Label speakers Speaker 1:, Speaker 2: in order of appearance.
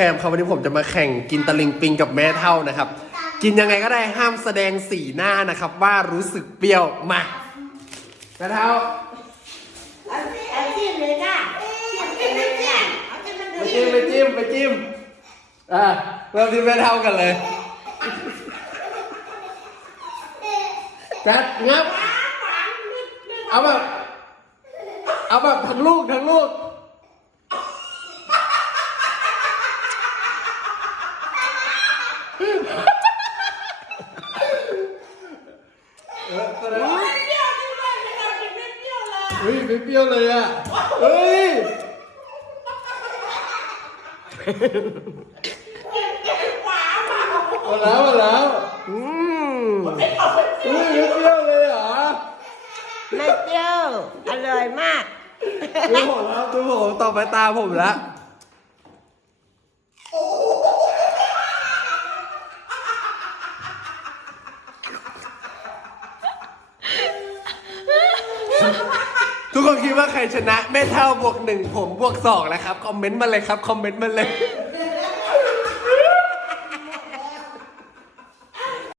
Speaker 1: แคมครับวันนี้ผมจะมาแข่งกินตะลิงปิงกับแม่เท่านะครับ กินยังไงก็ได้ห้ามแสดงสีหน้านะครับ ว่ารู้สึกเปรี้ยวมาแม่เท่า
Speaker 2: เอาเอาจิ้มเลยจ้ะจิ้มเลยจ้ะเอาจิ้มมัน
Speaker 1: ไปจิ้มไปจิ้มไปจิ้มอะเริ่มที่แม่เท่ากันเลยจัดงับเอาแบบเอาแบบทั้งลูกทั้งลูก เออแส ดงว่า
Speaker 2: เปรี้ยวจริงเลยไม่เอาจิ้มไม่เปรี้ยวเลย
Speaker 1: เฮ้ยไม่เปรี้ยวเลยอะเฮ้ย
Speaker 2: หวานอะ
Speaker 1: มาแล้วมาแล้ว
Speaker 3: อืม
Speaker 1: เฮ้ยไม่เปรี้ยวเลยเหรอ
Speaker 3: ไม่เปรี้ยว อร่อยมาก
Speaker 1: ดูผมแล้วดูผมต่อไปตาผมแล้ว ทุกคนคิดว่าใครชนะแม่เท่าบวกหนึ่งผมบวกสองแล้วครับ คอมเมนต์มาเลยครับ คอมเมนต์มาเลย